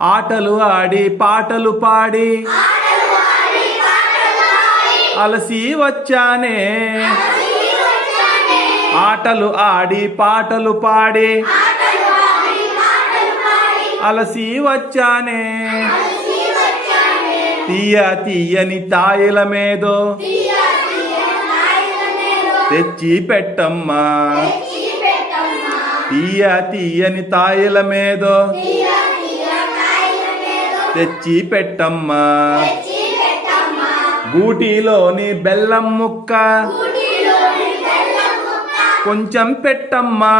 ఆటలు ఆడి పాటలు పాడి అలసి వచ్చానే. ఆటలు ఆడి పాటలు పాడి అలసి వచ్చానే. తీయ తీయని తాయిల మీదో తెచ్చి పెట్టమ్మా. తీయ తీయని తాయిల మీదో తెచ్చి పెట్టమ్మా. గూటిలోని బెల్లం ముక్క కొంచెం పెట్టమ్మా.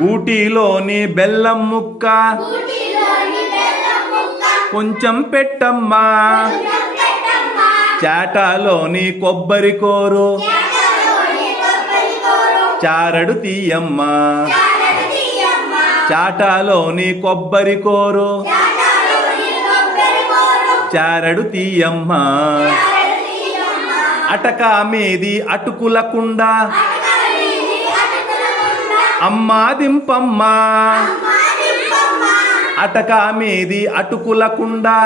గూటిలోని బెల్లం ముక్క కొంచెం పెట్టమ్మా. చాటలోని కొబ్బరి కోరు చారడు తీయమ్మా. చాటలోని కొబ్బరి కోరు చారడు తీయమ్మా. అటక మీది అటుకులకుండా అమ్మా దింపమ్మా. అటక మీది అటుకులకుండా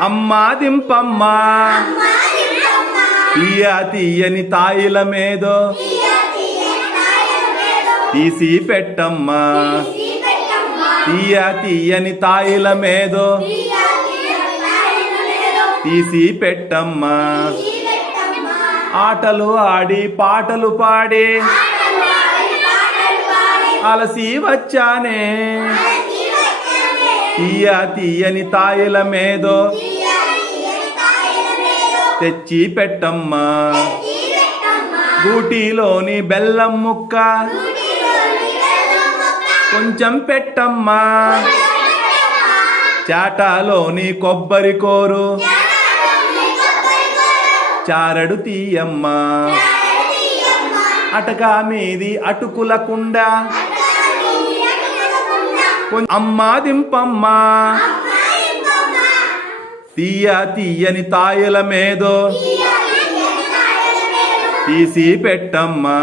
అమ్మా దింపమ్మా. తీయ తీయని తాయిల మీదో తీసి పెట్టమ్మా. తీయ తీయని తాయిల మీదో తీసి పెట్టమ్మా. ఆటలు ఆడి పాటలు పాడి అలసి వచ్చానే. తీయ తీయని తాయిల మీదో తెచ్చి పెట్టమ్మా. గూటిలోని బెల్లం ముక్క కొంచెం పెట్టమ్మా. చాటలోని కొబ్బరి కోరు చారడు తీయమ్మా. అటక మీది అటుకులకుండా అమ్మా దింపమ్మా. తీయ తీయని తాయిల మీదో తీసి పెట్టమ్మా.